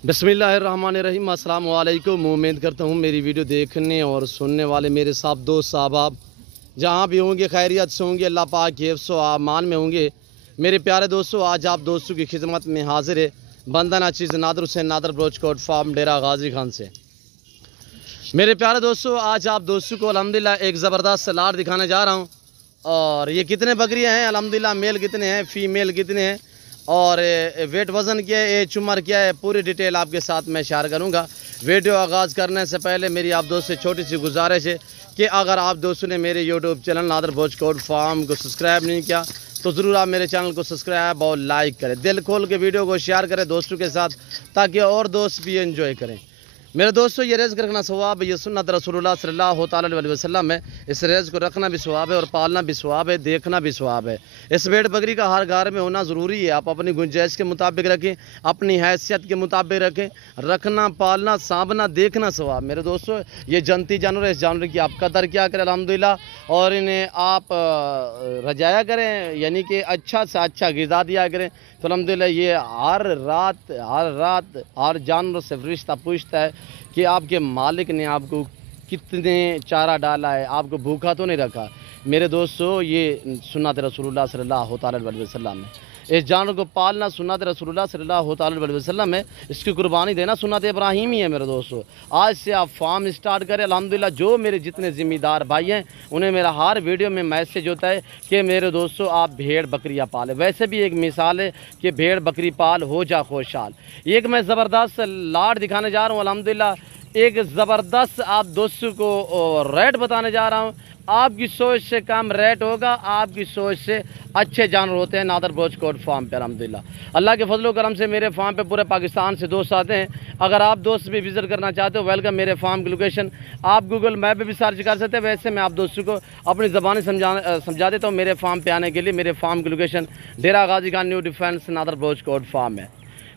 बिस्मिल्लाहिर्रहमानिर्रहीम। अस्सलाम वालेकुम। उम्मीद करता हूँ मेरी वीडियो देखने और सुनने वाले मेरे साथ दोस्त साहब जहाँ भी होंगे खैरियत से होंगे, अल्लाह पाक के हिफ्ज़ व अमान में होंगे। मेरे प्यारे दोस्तों, आज आप दोस्तों की खिदमत में हाजिर है बंदा नाचीज़ नादर हुसैन नादर ब्रोचकोट फार्म डेरा गाजी खान से। मेरे प्यारे दोस्तों, आज आप दोस्तों को अल्हम्दुलिल्लाह एक ज़बरदस्त लाट दिखाने जा रहा हूँ। और ये कितने बकरियाँ हैं अल्हम्दुलिल्लाह, मेल कितने हैं, फीमेल कितने हैं और वेट वज़न क्या है, एज उम्र क्या है, पूरी डिटेल आपके साथ मैं शेयर करूंगा। वीडियो आगाज़ करने से पहले मेरी आप दोस्त से छोटी सी गुजारिश है कि अगर आप दोस्तों ने मेरे यूट्यूब चैनल नादर ब्रोचकोट फार्म को सब्सक्राइब नहीं किया तो ज़रूर आप मेरे चैनल को सब्सक्राइब और लाइक करें। दिल खोल के वीडियो को शेयर करें दोस्तों के साथ ताकि और दोस्त भी एंजॉय करें। मेरे दोस्तों, ये रेज़ रखना सवाब है, ये सुन्नत रसूलुल्लाह सल्लल्लाहु अलैहि वसल्लम है। इस रेज़ को रखना भी सवाब है और पालना भी सवाब है, देखना भी सवाब है। इस भेड़ बकरी का हर घर में होना ज़रूरी है। आप अपनी गुंजाइश के मुताबिक रखें, अपनी हैसियत के मुताबिक रखें। रखना, पालना, सांभना, देखना सवाब। मेरे दोस्तों, ये जनती जानवर है, इस जानवर की आप कदर क्या करें अल्हम्दुलिल्लाह, और इन्हें आप रजाया करें, यानी कि अच्छा से अच्छा ग़िज़ा दिया करें। तो अल्हम्दुलिल्लाह ये हर रात हर जानवर से रिश्ता पूछता है कि आपके मालिक ने आपको कितने चारा डाला है, आपको भूखा तो नहीं रखा। मेरे दोस्तों, ये सुन्नत रसूलुल्लाह सल्लल्लाहु अलैहि वसल्लम है। इस जानवर को पालना सुन्नत रसूलुल्लाह सल्लल्लाहु अलैहि वसल्लम है। इसकी कुर्बानी देना सुन्नत इब्राहीमी है। मेरे दोस्तों, आज से आप फार्म स्टार्ट करें अल्हम्दुलिल्लाह। जो मेरे जितने ज़िम्मेदार भाई हैं उन्हें मेरा हर वीडियो में मैसेज होता है कि मेरे दोस्तों आप भेड़ बकरियाँ पालें। वैसे भी एक मिसाल है कि भेड़ बकरी पाल हो जा खुशहाल। एक मैं ज़बरदस्त लाट दिखाने जा रहा हूँ अल्हम्दुलिल्लाह। एक ज़बरदस्त आप दोस्तों को रेट बताने जा रहा हूँ। आपकी सोच से कम रेट होगा, आपकी सोच से अच्छे जानवर होते हैं नादर ब्रोचकोट फार्म पे अल्हम्दुलिल्लाह। अल्लाह के फजलो करम से मेरे फार्म पे पूरे पाकिस्तान से दोस्त आते हैं। अगर आप दोस्त भी विज़िट करना चाहते हो, वेलकम। मेरे फार्म की लोकेशन आप गूगल मैप पे भी सर्च कर सकते हैं। वैसे मैं आप दोस्तों को अपनी ज़बानी समझा देता हूँ। मेरे फार्म पे आने के लिए मेरे फार्म की location Dera Ghazi Khan new defence नादर ब्रोचकोट फार्म है।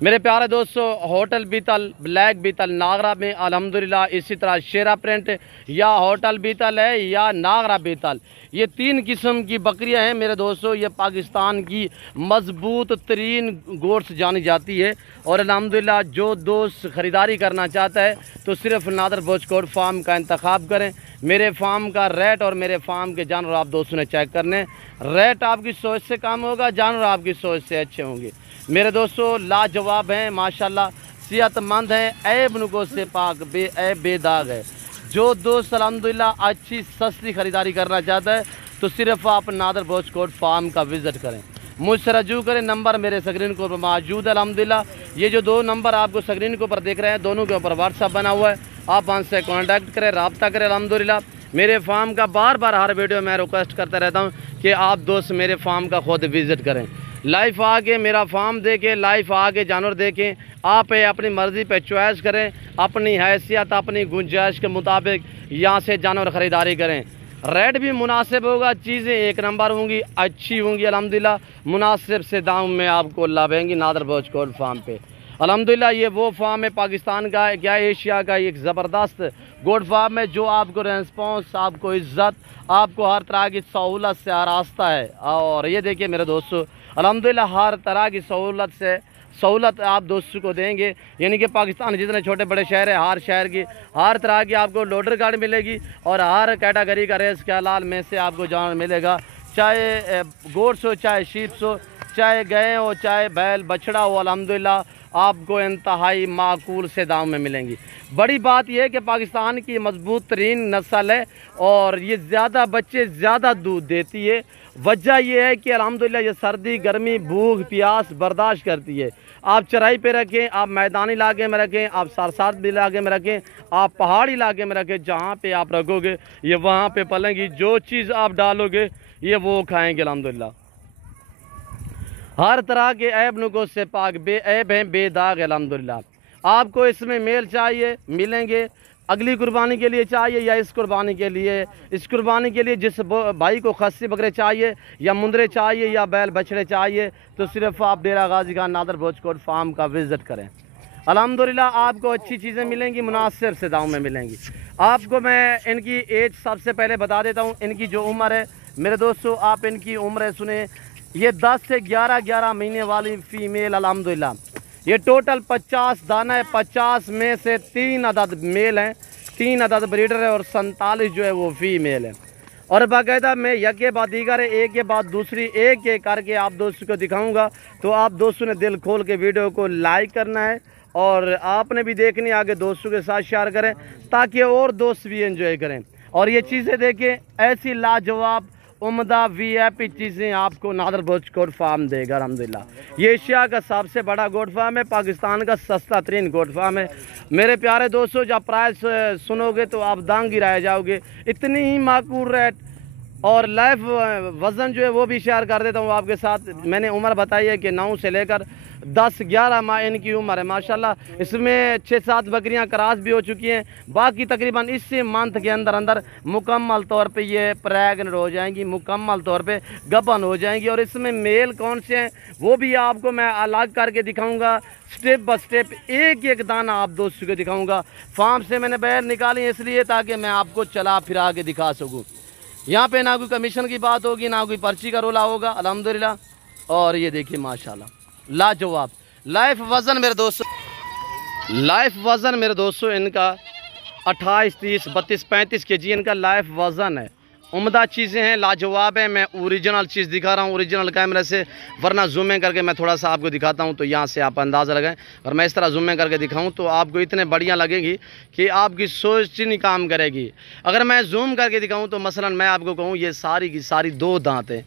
मेरे प्यारे दोस्तों, होटल बीतल, ब्लैक बीतल नागरा में अल्हम्दुलिल्लाह, इसी तरह शेरा प्रिंट या होटल बीतल है या नागरा बीतल, ये तीन किस्म की बकरियां हैं। मेरे दोस्तों, ये पाकिस्तान की मजबूत तरीन गोश्त जानी जाती है। और अल्हम्दुलिल्लाह जो दोस्त ख़रीदारी करना चाहता है तो सिर्फ नादर ब्रोचकोट फार्म का इंतखाब करें। मेरे फार्म का रेट और मेरे फार्म के जानवर आप दोस्तों ने चेक करने। रेट आपकी सोच से कम होगा, जानवर आपकी सोच से अच्छे होंगे। मेरे दोस्तों, लाजवाब हैं माशाल्लाह, सेहतमंद हैं, ऐब नुको से पाक, बेऐब बेदाग है। जो दोस्त अल्हम्दुलिल्लाह अच्छी सस्ती ख़रीदारी करना चाहता है तो सिर्फ आप नादर ब्रोचकोट फार्म का विज़िट करें, मुझसे रजू करें। नंबर मेरे स्क्रीन के ऊपर मौजूद है अल्हम्दुलिल्लाह। ये जो दो नंबर आपको स्क्रीन के ऊपर देख रहे हैं, दोनों के ऊपर व्हाट्सअप बना हुआ है। आप हमसे कॉन्टैक्ट करें, रब्ता करें अल्हम्दुलिल्लाह। मेरे फार्म का बार बार हर वीडियो में रिक्वेस्ट करता रहता हूँ कि आप दोस्त मेरे फार्म का खुद विज़िट करें। लाइफ आके मेरा फार्म देखें, लाइफ आके जानवर देखें। आप अपनी मर्ज़ी पे चॉइस करें, अपनी हैसियत अपनी गुंजाइश के मुताबिक यहाँ से जानवर ख़रीदारी करें। रेट भी मुनासिब होगा, चीज़ें एक नंबर होंगी, अच्छी होंगी अल्हम्दुलिल्लाह। मुनासिब से दाम में आपको लाभेंगी नादर ब्रोचकोट फार्म पे अल्हम्दुलिल्लाह। ये वो फार्म है पाकिस्तान का, क्या एशिया का एक ज़बरदस्त गोट फार्म है जो आपको रेस्पॉन्स, आपको इज़्ज़त, आपको हर तरह की सहूलत से आरास्ता है। और ये देखिए मेरे दोस्तों, अल्हम्दुलिल्लाह हर तरह की सहूलत आप दोस्तों को देंगे। यानी कि पाकिस्तान जितने छोटे बड़े शहर है, हर शहर की हर तरह की आपको लोडर गाड़ी मिलेगी और हर कैटेगरी का रेस के हलाल में से आपको जानवर मिलेगा। चाहे गोट्स हो, चाहे शीप्स हो, चाहे गाय हो, चाहे बैल बछड़ा हो, अल्हम्दुलिल्लाह आपको इंतहाई माकूल से दाम में मिलेंगी। बड़ी बात यह है कि पाकिस्तान की मजबूत तरीन नस्ल है और ये ज़्यादा बच्चे ज़्यादा दूध देती है। वजह यह है कि अल्हम्दुलिल्लाह ये सर्दी गर्मी भूख प्यास बर्दाश्त करती है। आप चराई पे रखें, आप मैदानी इलाके में रखें, आप सरसाद इलाके में रखें, आप पहाड़ी इलाके में रखें, जहाँ पे आप रखोगे ये वहाँ पे पलेंगी। जो चीज़ आप डालोगे ये वो खाएँगे अल्हम्दुलिल्लाह। हर तरह के ऐब नुको से पाक, बेऐब हैं, बेदाग अल्हम्दुलिल्लाह। आपको इसमें मेल चाहिए मिलेंगे, अगली कुर्बानी के लिए चाहिए या इस कुर्बानी के लिए, इस कुर्बानी के लिए जिस भाई को खस्सी बकरे चाहिए या मुंदरे चाहिए या बैल बछड़े चाहिए तो सिर्फ आप डेरा गाजी खान नादर ब्रोचकोट फार्म का विज़िट करें। अल्हम्दुलिल्लाह आपको अच्छी चीज़ें मिलेंगी, मुनासिब से दाम में मिलेंगी। आपको मैं इनकी एज सबसे पहले बता देता हूँ। इनकी जो उम्र है मेरे दोस्तों, आप इनकी उम्र सुने, ये 10 से 11 महीने वाली फ़ीमेल अल्हम्दुलिल्लाह। ये टोटल 50 दाना है, 50 में से 3 अदद मेल हैं, 3 अदद ब्रीडर है और 47 जो है वो फीमेल है। और बाकायदा मैं एक के बाद दीगर एक के बाद दूसरी एक एक करके आप दोस्तों को दिखाऊंगा। तो आप दोस्तों ने दिल खोल के वीडियो को लाइक करना है और आपने भी देखनी, आगे दोस्तों के साथ शेयर करें ताकि और दोस्त भी एंजॉय करें। और ये चीज़ें देखें, ऐसी लाजवाब उम्दा VIP चीज़ें आपको नादर बलोच गोट फार्म देगा अल्हम्दुलिल्लाह। ये एशिया का सबसे बड़ा गोट फार्म है, पाकिस्तान का सस्ता तरीन गोट फार्म है। मेरे प्यारे दोस्तों, जब प्राइस सुनोगे तो आप दांगी रह जाओगे, इतनी ही माकूल रेट और लाइफ वज़न जो है वो भी शेयर कर देता हूँ आपके साथ। मैंने उम्र बताई है कि 9 से लेकर 10-11 माह इनकी उम्र है माशाल्लाह। इसमें 6-7 बकरियां क्रॉस भी हो चुकी हैं, बाकी तकरीबन इसी मंथ के अंदर अंदर मुकम्मल तौर पे ये प्रेग्नेंट हो जाएंगी, मुकम्मल तौर पे गबन हो जाएंगी। और इसमें मेल कौन से हैं वो भी आपको मैं अलग करके दिखाऊंगा, स्टेप बाय स्टेप एक एक दाना आप दोस्तों को दिखाऊंगा। फार्म से मैंने बैर निकाली इसलिए ताकि मैं आपको चला फिरा के दिखा सकूँ। यहाँ पे ना कोई कमीशन की बात होगी, ना कोई पर्ची का रोला होगा अल्हम्दुलिल्लाह। और ये देखिए माशाल्लाह लाजवाब लाइफ वज़न मेरे दोस्तों, लाइफ वज़न मेरे दोस्तों इनका 28, 30, 32, 35 kg इनका लाइफ वज़न है। उम्दा चीज़ें हैं, लाजवाब है। मैं ओरिजिनल चीज़ दिखा रहा हूँ ओरिजिनल कैमरे से, वरना जूमिंग करके मैं थोड़ा सा आपको दिखाता हूँ तो यहाँ से आप अंदाज़ा लगाएं। और मैं इस तरह जूमिंग करके दिखाऊँ तो आपको इतने बढ़िया लगेगी कि आपकी सोच नहीं काम करेगी। अगर मैं जूम करके दिखाऊँ तो मसलन मैं आपको कहूँ ये सारी की सारी 2 दांत हैं,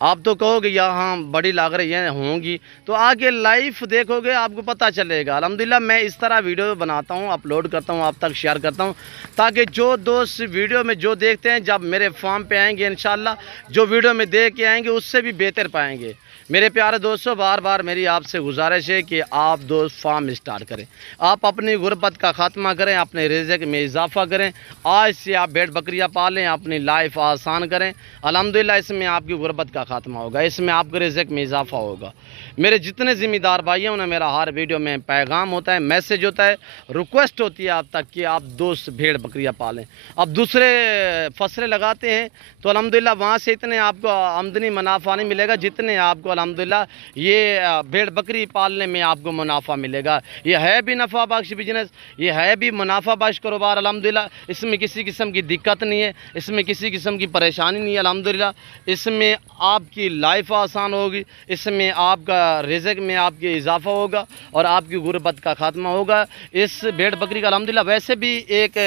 आप तो कहोगे यहाँ बड़ी लग रही है होंगी, तो आगे लाइफ देखोगे आपको पता चलेगा। अल्हम्दुलिल्लाह मैं इस तरह वीडियो बनाता हूँ, अपलोड करता हूँ, आप तक शेयर करता हूँ ताकि जो दोस्त वीडियो में जो देखते हैं जब मेरे फार्म पे आएंगे इंशाल्लाह जो वीडियो में देख के आएंगे उससे भी बेहतर पाएंगे। मेरे प्यारे दोस्तों, बार बार मेरी आपसे गुजारिश है कि आप दोस्त फार्म स्टार्ट करें, आप अपनी गुर्बत का खात्मा करें, अपने रिज़्क़ में इजाफा करें। आज से आप भेड़ बकरियां पालें, अपनी लाइफ आसान करें। अल्हम्दुलिल्लाह इसमें आपकी गुर्बत का खात्मा होगा, इसमें आपके रिज़्क़ में इजाफा होगा। मेरे जितने ज़िम्मेदार भाई हैं उन्हें मेरा हर वीडियो में पैगाम होता है, मैसेज होता है, रिक्वेस्ट होती है आप तक कि आप दोस्त भेड़ बकरियां पालें। अब दूसरे फसलें लगाते हैं तो अल्हम्दुलिल्लाह वहाँ से इतने आपको आमदनी मुनाफा नहीं मिलेगा जितने आपको अल्हम्दुलिल्लाह ये भेड़ बकरी पालने में आपको मुनाफा मिलेगा। ये है भी नफ़ा बख्श बिजनेस, ये है भी मुनाफा बख्श कारोबार अल्हम्दुलिल्लाह। इसमें किसी किस्म की दिक्कत नहीं है, इसमें किसी किस्म की परेशानी नहीं है अल्हम्दुलिल्लाह। इसमें आपकी लाइफ आसान होगी, इसमें आपका रिज़्क़ में आपके इजाफा होगा और आपकी गुर्बत का खात्मा होगा इस भेड़ बकरी का अल्हम्दुलिल्लाह। वैसे भी एक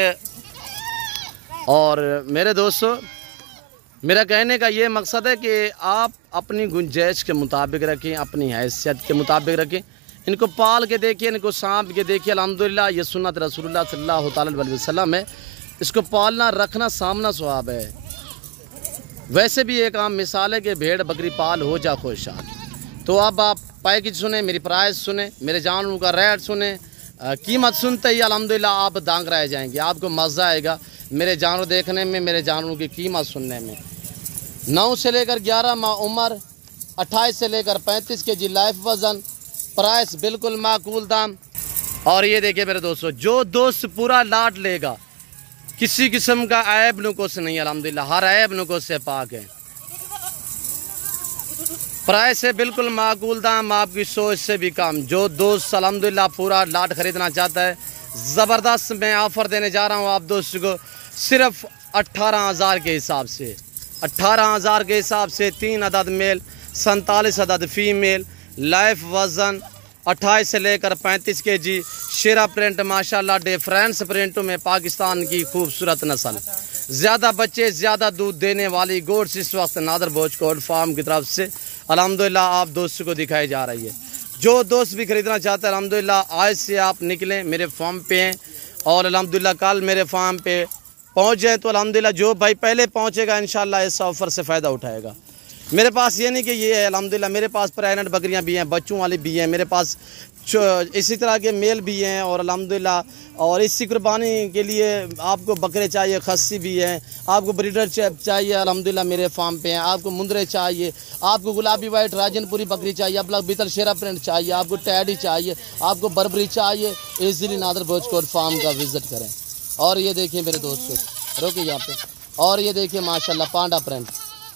और मेरे दोस्तों, मेरा कहने का ये मकसद है कि आप अपनी गुंजाइश के मुताबिक रखें, अपनी हैसियत के मुताबिक रखें। इनको पाल के देखिए, इनको सांप के देखिए। अल्हम्दुलिल्लाह ये सुन्नत रसूलुल्लाह सल्लल्लाहु अलैहि वसल्लम है, इसको पालना रखना सामना सवाब है। वैसे भी एक आम मिसाल है कि भेड़ बकरी पाल हो जा खुशहाल। तो अब आप पैकेज सुने, मेरी प्राइस सुने, मेरे जानवरों का रेट सुने, कीमत सुनते ही अल्हम्दुलिल्लाह आप दांग रह जाएंगे, आपको मज़ा आएगा मेरे जानवर देखने में, मेरे जानवरों की कीमत सुनने में। 9 से लेकर 11 माह उम्र, 28 से लेकर 35 kg लाइफ वज़न, प्राइस बिल्कुल माकूल दाम। और ये देखिए मेरे दोस्तों, जो दोस्त पूरा लाट लेगा, किसी किस्म का ऐब नुक़्स नहीं, अल्हम्दुलिल्लाह हर ऐब नुक़्स से पाक है। प्राइस है बिल्कुल माकूल दाम, आपकी सोच से भी कम। जो दोस्त अल्हम्दुलिल्लाह पूरा लाट ख़रीदना चाहता है, ज़बरदस्त मैं ऑफ़र देने जा रहा हूँ आप दोस्तों को सिर्फ 18,000 के हिसाब से। 18,000 के हिसाब से 3 अदद मेल, 47 अदद फ़ीमेल, लाइफ वज़न 28 से लेकर 35 kg, शेरा प्रिंट माशाल्लाह डिफरेंस प्रिंटों में पाकिस्तान की खूबसूरत नस्ल, ज़्यादा बच्चे ज़्यादा दूध देने वाली गोड्स इस वक्त नादर बलोच गोट फार्म की तरफ से अल्हम्दुलिल्लाह आप दोस्तों को दिखाई जा रही है। जो दोस्त भी ख़रीदना चाहते हैं अल्हम्दुलिल्लाह आज से आप निकलें, मेरे फार्म पे हैं और अल्हम्दुलिल्लाह कल मेरे फार्म पे पहुँच जाए तो अल्हम्दुलिल्लाह जो भाई पहले पहुँचेगा इंशाल्लाह इस ऑफ़र से फ़ायदा उठाएगा। मेरे पास ये नहीं कि ये है, अल्हम्दुलिल्लाह मेरे पास प्रेग्नेंट बकरियां भी हैं, बच्चों वाली भी हैं, मेरे पास इसी तरह के मेल भी हैं और अल्हम्दुलिल्लाह। और इसी कुर्बानी के लिए आपको बकरे चाहिए, खस्सी भी हैं, आपको ब्रीडर चाहिए अल्हम्दुलिल्लाह मेरे फार्म पे हैं, आपको मुंदरे चाहिए, आपको गुलाबी वाइट राजनपुरी बकरी चाहिए, अब बीतल शेरा प्रिंट चाहिए, आपको टैडी चाहिए, आपको बर्बरी चाहिए, easily Nadar Baloch goat farm का विज़िट करें। और ये देखिए मेरे दोस्तों, रोकिए यहाँ पे, और ये देखिए माशाल्लाह पांडा प्रिंट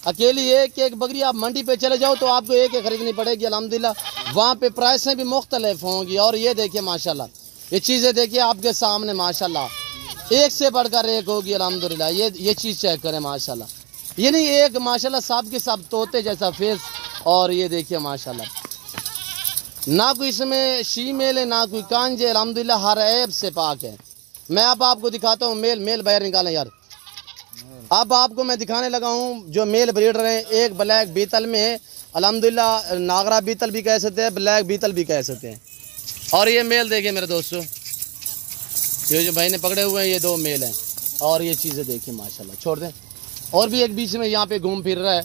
अकेली एक एक बकरी आप मंडी पे चले जाओ तो आपको एक एक खरीदनी पड़ेगी अल्हम्दुलिल्लाह। वहाँ पे प्राइसें भी मुख्तलिफ होंगी। और ये देखिए माशाल्लाह, ये चीज़ें देखिए आपके सामने माशाल्लाह, एक से बढ़कर एक होगी अल्हम्दुलिल्लाह। ये चीज़ चेक करें माशाल्लाह, ये नहीं एक माशाल्लाह सब के सब तोते जैसा फेस। और ये देखिए माशाल्लाह, ना कोई इसमें शीमेल है ना कोई कांजे, अल्हम्दुलिल्लाह हर ऐब से पाक है। मैं अब आपको दिखाता हूँ मेल बाहर निकालें यार। अब आपको मैं दिखाने लगा हूँ जो मेल ब्रीडर हैं। एक ब्लैक बीतल में है अल्हम्दुलिल्लाह, नागरा बीतल भी कह सकते हैं, ब्लैक बीतल भी कह सकते हैं। और ये मेल देखिए मेरे दोस्तों, ये जो भाई ने पकड़े हुए हैं ये 2 मेल हैं। और ये चीज़ें देखिए माशाल्लाह, छोड़ दें। और भी एक बीच में यहाँ पे घूम फिर रहा है।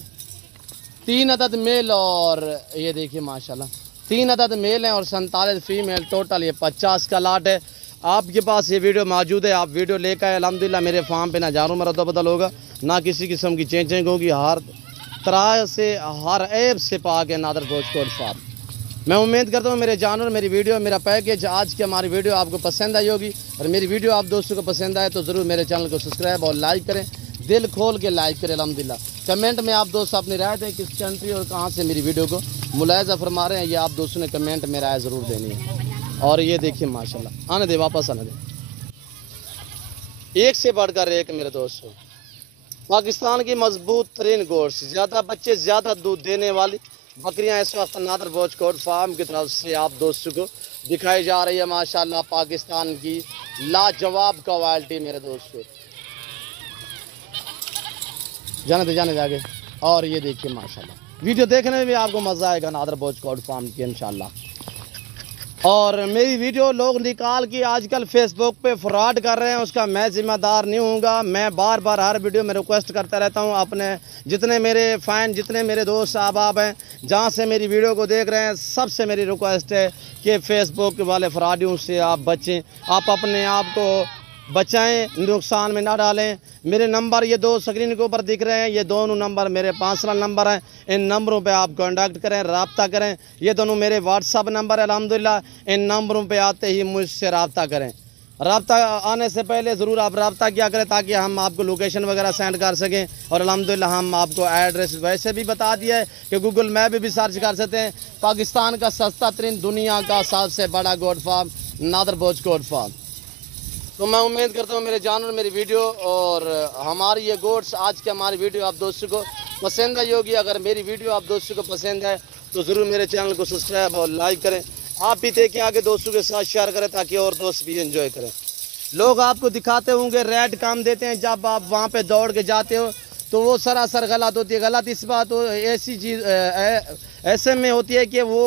3 अदद मेल और ये देखिए माशाल्लाह 3 अदद मेल हैं और 47 फीमेल। टोटल ये 50 का लाट है। आपके पास ये वीडियो मौजूद है, आप वीडियो लेकर आए अल्हम्दुलिल्लाह। मेरे फार्म पे ना जारूँ मरदा बदल होगा, ना किसी किस्म की चेंजिंग होगी। हर तरह से हर ऐब से पाक है नादर भोजकोट फार्म। मैं उम्मीद करता हूँ मेरे जानवर, मेरी वीडियो, मेरा पैकेज, आज की हमारी वीडियो आपको पसंद आई होगी। और मेरी वीडियो आप दोस्तों को पसंद आए तो ज़रूर मेरे चैनल को सब्सक्राइब और लाइक करें, दिल खोल के लाइक करें अल्हम्दुलिल्लाह। कमेंट में आप दोस्त अपनी राय दें किस कंट्री और कहाँ से मेरी वीडियो को मुलाहिजा फरमा रहे हैं, ये आप दोस्तों ने कमेंट में राय ज़रूर देनी है। और ये देखिए माशाल्लाह, आने दे वापस आने दे, एक से बढ़कर एक मेरे दोस्तों। पाकिस्तान की मजबूत तरीन गोश्त, ज़्यादा बच्चे ज़्यादा दूध देने वाली बकरियां इस वक्त नादर भोजकोट फार्म की तरफ से आप दोस्तों को दिखाई जा रही है माशाल्लाह। पाकिस्तान की लाजवाब क्वालिटी मेरे दोस्तों, जाने दे आगे। और ये देखिए माशाल्लाह, वीडियो देखने में भी आपको मज़ा आएगा नादर भोजकोट फार्म की इंशाल्लाह। और मेरी वीडियो लोग निकाल के आजकल फेसबुक पे फ्रॉड कर रहे हैं, उसका मैं ज़िम्मेदार नहीं हूँगा। मैं बार बार हर वीडियो में रिक्वेस्ट करता रहता हूँ, अपने जितने मेरे फ़ैन, जितने मेरे दोस्त अहबाब हैं, जहाँ से मेरी वीडियो को देख रहे हैं, सबसे मेरी रिक्वेस्ट है कि फ़ेसबुक वाले फ्रॉडियों से आप बचें, आप अपने आप को बचाएं, नुकसान में ना डालें। मेरे नंबर ये 2 स्क्रीन के ऊपर दिख रहे हैं, ये दोनों नंबर मेरे पर्सनल नंबर हैं। इन नंबरों पे आप कांटेक्ट करें, रब्ता करें। ये दोनों मेरे व्हाट्सअप नंबर है अल्हम्दुलिल्लाह। इन नंबरों पे आते ही मुझसे रब्ता करें। रब्ता आने से पहले ज़रूर आप रब्ता किया करें ताकि हम आपको लोकेशन वगैरह सेंड कर सकें। और अल्हम्दुलिल्लाह हम आपको एड्रेस वैसे भी बता दिया है कि गूगल मैप भी सर्च कर सकते हैं। पाकिस्तान का सस्ता तरीन, दुनिया का सबसे बड़ा गोट फार्म नादर भोजकोट फार्म। तो मैं उम्मीद करता हूँ मेरे जानवर, मेरी वीडियो और हमारी ये गोट्स, आज की हमारी वीडियो आप दोस्तों को पसंद आई होगी। अगर मेरी वीडियो आप दोस्तों को पसंद है तो ज़रूर मेरे चैनल को सब्सक्राइब और लाइक करें। आप भी देखें, आगे दोस्तों के साथ शेयर करें ताकि और दोस्त भी एंजॉय करें। लोग आपको दिखाते होंगे रेड काम देते हैं, जब आप वहाँ पर दौड़ के जाते हो तो वो सरासर गलत होती है। गलत इस बात हो, ऐसी चीज़ ऐसे में होती है कि वो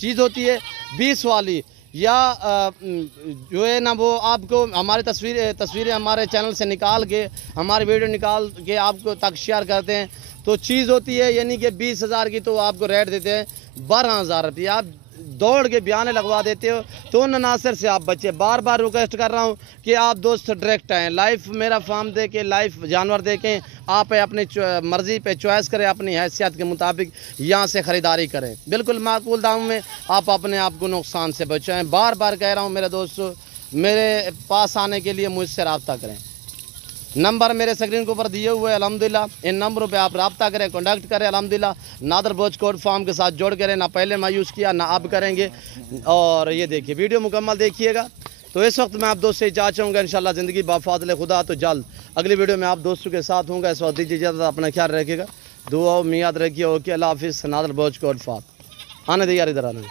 चीज़ होती है 20 वाली, या जो है ना वो आपको हमारी तस्वीरें हमारे चैनल से निकाल के, हमारी वीडियो निकाल के आपको तक शेयर करते हैं। तो चीज़ होती है यानी कि 20,000 की, तो आपको रेट देते हैं 12,000 रुपये। आप दौड़ के बयाने लगवा देते हो, तो उन अनासर से आप बच्चे। बार बार रिक्वेस्ट कर रहा हूँ कि आप दोस्त डायरेक्ट आएँ, लाइफ मेरा फार्म देखें, लाइफ जानवर देखें, आप अपनी मर्ज़ी पे चॉइस करें, अपनी हैसियत के मुताबिक यहाँ से ख़रीदारी करें, बिल्कुल माकूल दाम में। आप अपने आप को नुकसान से बचाएँ। बार बार कह रहा हूँ मेरे दोस्तों, मेरे पास आने के लिए मुझसे रब्ता करें। नंबर मेरे स्क्रीन के ऊपर दिए हुए हैं अल्हम्दुलिल्लाह। इन नंबरों पे आप रब्ता करें, कॉन्टैक्ट करें अल्हम्दुलिल्लाह। नादर भोजकोट फार्म के साथ जोड़ करें, ना पहले मैं यूज़ किया ना अब करेंगे। और ये देखिए, वीडियो मुकम्मल देखिएगा। तो इस वक्त मैं आप दोस्त से इजाज़त चाहूँगा, इंशाल्लाह ज़िंदगी बाफ़ाज़िल खुदा तो जल्द अगली वीडियो में आप दोस्तों के साथ होंगे। इस वक्त दीजिए इजाज़त, अपना ख्याल रखिएगा, दुआ में याद रखिए। ओके, अल्लाह हाफिज़। नादर भोजकोट फार्म, आने दे यार, इधर आने।